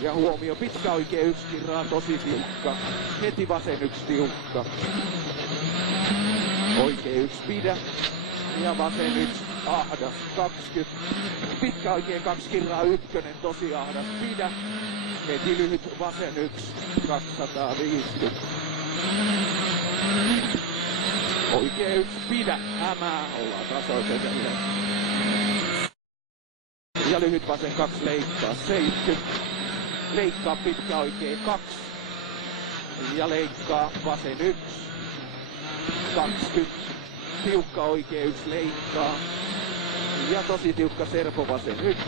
Ja huomio, pitkä oikea yksi kirraa, tosi tiukka. Heti vasen yksi tiukka. Oikea yksi pidä. Ja vasen yksi ahdas, 20. Pitkä oikea kaksi kirraa, ykkönen, tosi ahdas, pidä. Heti lyhyt vasen yksi, 250. Oikea yksi pidä, hämää, ollaan tasoisella. Ja lyhyt vasen kaksi leikkaa, 70. Leikkaa pitkä oikea 2. Ja leikkaa vasen 1. 20. Tiukka oikea 1 leikkaa. Ja tosi tiukka serpo vasen 1.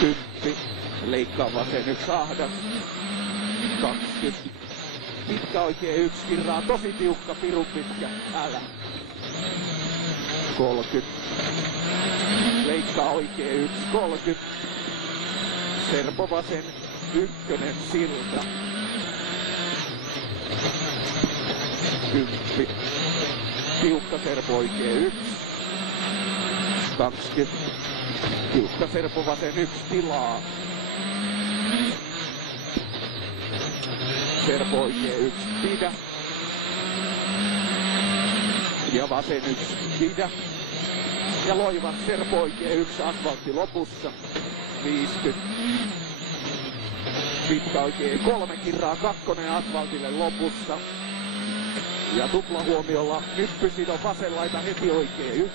10. Leikkaa vasen 1 ahdas. 20. Pitkä oikea 1 kirraa, tosi tiukka, pirun pitkä, älä. 30. Leikkaa oikea 1, 30. Serpo vasen, ykkönen, silta. 10. Tiukka serpo oikea 1. 20. Tiukka serpo vasen 1, tilaa. Serpo oikea 1, pidä. Ja vasen 1, pidä. Ja loiva serpo oikea 1, asfaltti lopussa. 50. Pitkä oikea 3 kirraa, 2 asfaltille lopussa. Ja tupla huomiolla nyppysidon vasen laita heti oikea 1.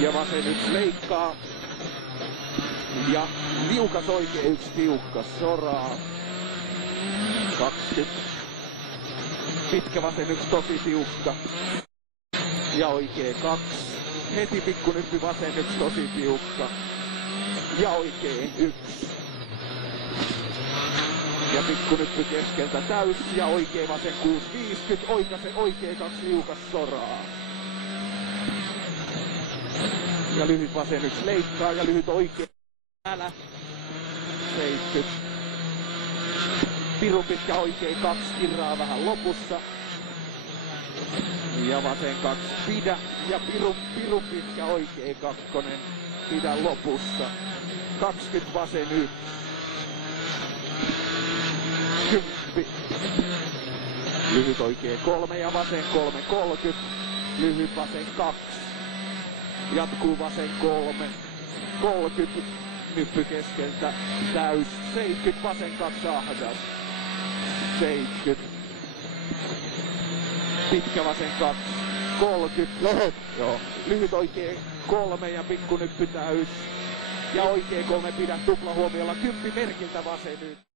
Ja vasen 1 leikkaa. Ja liukas oikea 1 tiukka, soraa. 20. Pitkä vasen 1 tosi tiukka. Ja oikea 2. Heti pikkunyppy vasen 1 tosi tiukka. Ja oikein 1. Ja pikkunyppy keskeltä täys. Ja oikein vasen 650. Oikaise oikein 2 liukas soraa. Ja lyhyt vasen 1 leikkaa. Ja lyhyt oikein älä. 70. Pirun pitkä oikein 2 kirraa vähän lopussa. Ja vasen 2 pidä. Ja pirun pitkä oikein 2. Pidä lopussa. 20 vasen 1. 10. Lyhyt oikein 3 ja vasen 3, 30. Lyhyt vasen 2. Jatkuu vasen 3. 30. Nyppy keskeltä täys. 70 vasen 2 ahdas. 70. Pitkä vasen 2. 30. Joo. Lyhyt oikein 3 ja pikkunyppy täys. Ja oikein 3 pidä tupla huomiolla. 10 merkiltä vasen 1.